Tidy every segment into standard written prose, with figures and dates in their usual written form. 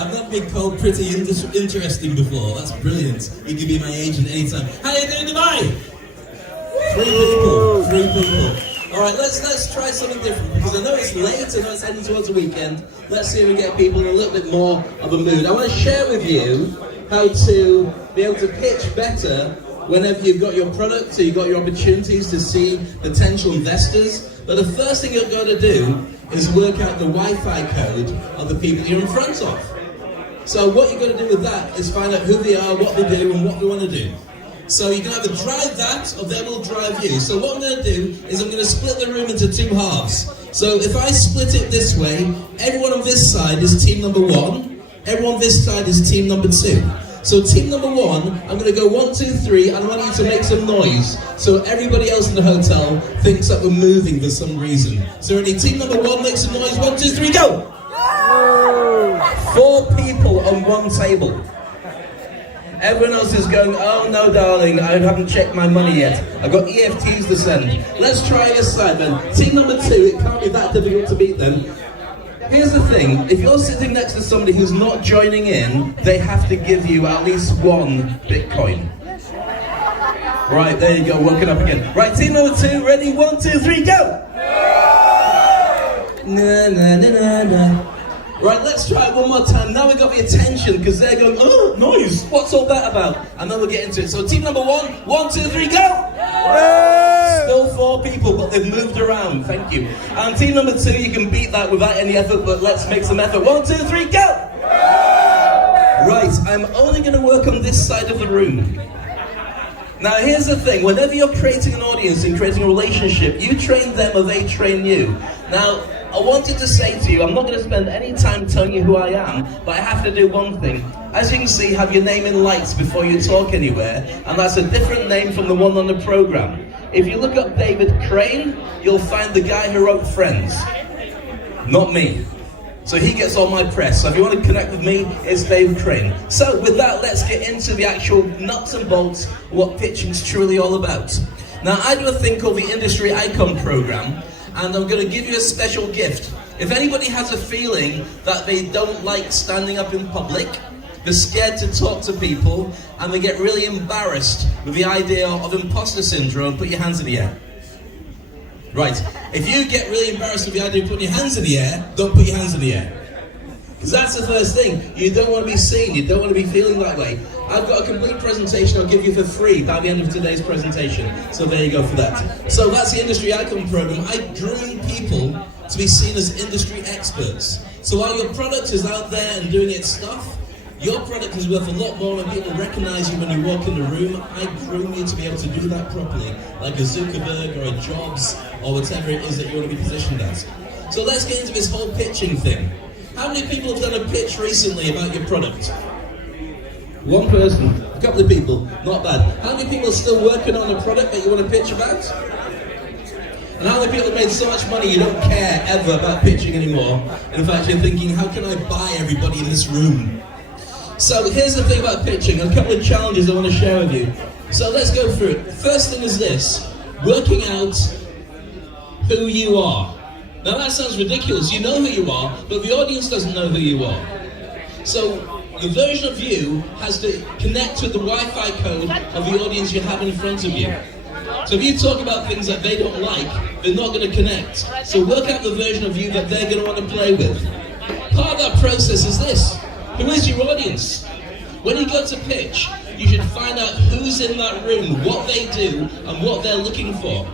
I've not been called pretty interesting before. That's brilliant. You can be my agent anytime. How you doing, Dubai? Three people. All right, let's try something different because I know it's late. I know it's heading towards the weekend. Let's see if we get people in a little bit more of a mood. I want to share with you how to be able to pitch better whenever you've got your product, so you've got your opportunities to see potential investors. But the first thing you've got to do is work out the Wi-Fi code of the people you're in front of. So what you've got to do with that is find out who they are, what they do, and what they want to do. So you can either drive that, or they will drive you. So what I'm going to do is I'm going to split the room into two halves. So if I split it this way, everyone on this side is team number 1, everyone on this side is team number 2. So team number 1, I'm going to go 1, 2, 3, and I want you to make some noise. So everybody else in the hotel thinks that we're moving for some reason. So ready, team number 1, make some noise, 1, 2, 3, go! 4 people on one table. Everyone else is going, oh no darling, I haven't checked my money yet. I've got EFTs to send. Let's try this side then. Team number 2, it can't be that difficult to beat them. Here's the thing, if you're sitting next to somebody who's not joining in, they have to give you at least 1 Bitcoin. Right, there you go, woken up again. Right, team number 2, ready, 1, 2, 3, go! Na na na na na. Right, let's try it one more time. Now we've got the attention because they're going, oh, noise, what's all that about? And then we'll get into it. So team number 1, 1, 2, 3, go! Still 4 people, but they've moved around, thank you. And team number 2, you can beat that without any effort, but let's make some effort. 1, 2, 3, go! Right, I'm only going to work on this side of the room. Now here's the thing, whenever you're creating an audience and creating a relationship, you train them or they train you. Now, I wanted to say to you, I'm not going to spend any time telling you who I am, but I have to do one thing. As you can see, have your name in lights before you talk anywhere, and that's a different name from the one on the program. If you look up David Crane, you'll find the guy who wrote Friends. Not me. So he gets all my press. So if you want to connect with me, it's David Crane. So with that, let's get into the actual nuts and bolts, what pitching's truly all about. Now, I do a thing called the Industry Icon Program, and I'm going to give you a special gift. If anybody has a feeling that they don't like standing up in public, they're scared to talk to people, and they get really embarrassed with the idea of imposter syndrome, put your hands in the air. Right, if you get really embarrassed with the idea of putting your hands in the air, don't put your hands in the air. Because that's the first thing. You don't want to be seen, you don't want to be feeling that way. I've got a complete presentation I'll give you for free by the end of today's presentation. So there you go for that. So that's the Industry Icon Program. I dream people to be seen as industry experts. So while your product is out there and doing its stuff, your product is worth a lot more when people recognize you when you walk in the room. I groom you to be able to do that properly, like a Zuckerberg or a Jobs or whatever it is that you want to be positioned as. So let's get into this whole pitching thing. How many people have done a pitch recently about your product? 1 person, a couple of people, not bad. How many people are still working on a product that you want to pitch about? And how many people have made so much money you don't care ever about pitching anymore? In fact, you're thinking, how can I buy everybody in this room? So here's the thing about pitching, a couple of challenges I want to share with you. So let's go through it. First thing is this, working out who you are. Now that sounds ridiculous, you know who you are, but the audience doesn't know who you are. So the version of you has to connect with the Wi-Fi code of the audience you have in front of you. So if you talk about things that they don't like, they're not going to connect. So work out the version of you that they're going to want to play with. Part of that process is this. Who is your audience? When you go to pitch, you should find out who's in that room, what they do, and what they're looking for.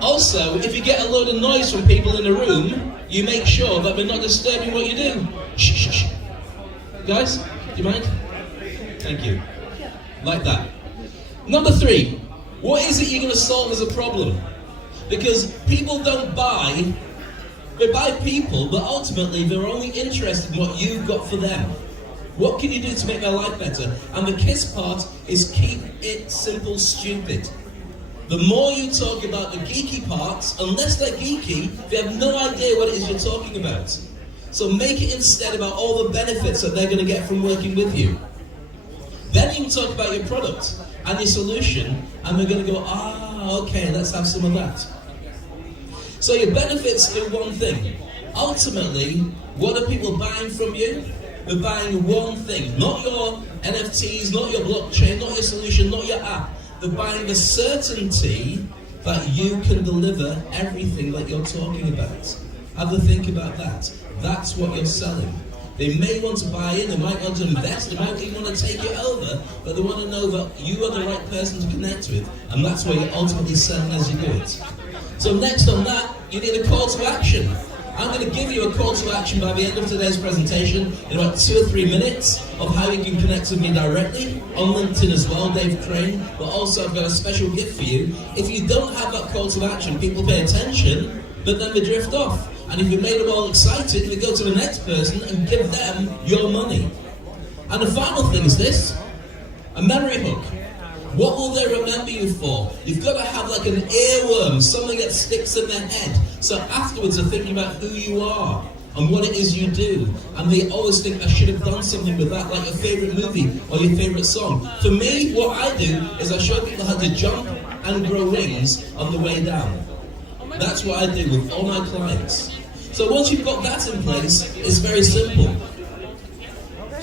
Also, if you get a load of noise from people in the room, you make sure that they're not disturbing what you do. Shh, shh, shh. Guys, do you mind? Thank you. Like that. Number 3, what is it you're going to solve as a problem? Because people don't buy, they buy people, but ultimately they're only interested in what you've got for them. What can you do to make their life better? And the KISS part is keep it simple, stupid. The more you talk about the geeky parts, unless they're geeky, they have no idea what it is you're talking about. So make it instead about all the benefits that they're going to get from working with you. Then you can talk about your product and your solution, and they're going to go, okay, let's have some of that. So your benefits do one thing. Ultimately, What are people buying from you? They're buying one thing, not your NFTs, not your blockchain, not your solution, not your app. They're buying the certainty that you can deliver everything that you're talking about. Have a think about that. That's what you're selling. They may want to buy in, they might want to invest, they might even want to take it over, but they want to know that you are the right person to connect with, and that's where you're ultimately selling as you do it. So next on that, you need a call to action. I'm going to give you a call to action by the end of today's presentation in about 2 or 3 minutes of how you can connect with me directly, on LinkedIn as well, Dave Crane, but also I've got a special gift for you. If you don't have that call to action, people pay attention, but then they drift off. And if you made them all excited, they go to the next person and give them your money. And the final thing is this, a memory hook. What will they remember you for? You've got to have like an earworm, something that sticks in their head. So afterwards they're thinking about who you are and what it is you do. And they always think, I should have done something with that, like your favorite movie or your favorite song. For me, what I do is I show people how to jump and grow wings on the way down. That's what I do with all my clients. So once you've got that in place, it's very simple.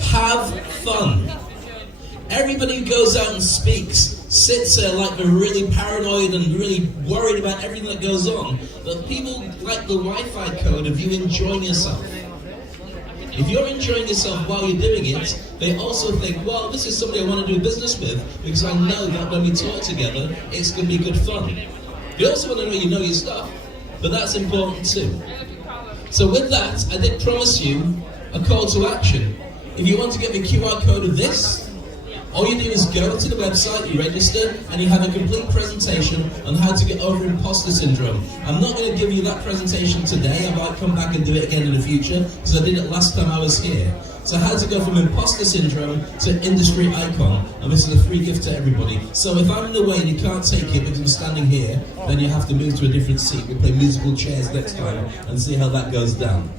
Have fun. Everybody who goes out and speaks sits there like they're really paranoid and really worried about everything that goes on. But people like the Wi-Fi code of you enjoying yourself. If you're enjoying yourself while you're doing it, they also think, well, this is somebody I want to do business with because I know that when we talk together, it's going to be good fun. They also want to know you know your stuff, but that's important too. So with that, I did promise you a call to action. If you want to get the QR code of this, all you do is go to the website, you register, and you have a complete presentation on how to get over imposter syndrome. I'm not going to give you that presentation today. I might come back and do it again in the future, because I did it last time I was here. So how to go from imposter syndrome to industry icon. And this is a free gift to everybody. So if I'm in the way and you can't take it because I'm standing here, then you have to move to a different seat. We'll play musical chairs next time and see how that goes down.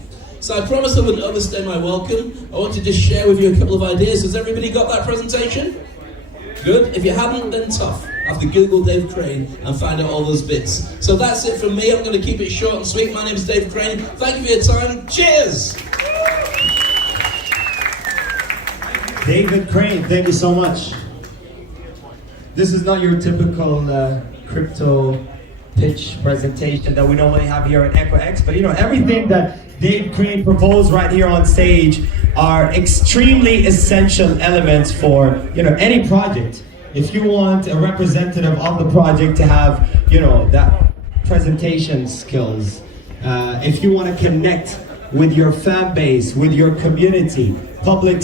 So I promised I wouldn't overstay my welcome. I want to just share with you a couple of ideas. Has everybody got that presentation? Good. If you haven't, then tough. Have to Google Dave Crane and find out all those bits. So that's it from me. I'm going to keep it short and sweet. My name is Dave Crane. Thank you for your time. Cheers! David Crane, thank you so much. This is not your typical crypto pitch presentation that we normally have here at EchoX, but you know, everything that Dave Crane proposed right here on stage are extremely essential elements for, you know, any project. If you want a representative of the project to have, you know, that presentation skills, if you want to connect with your fan base, with your community, public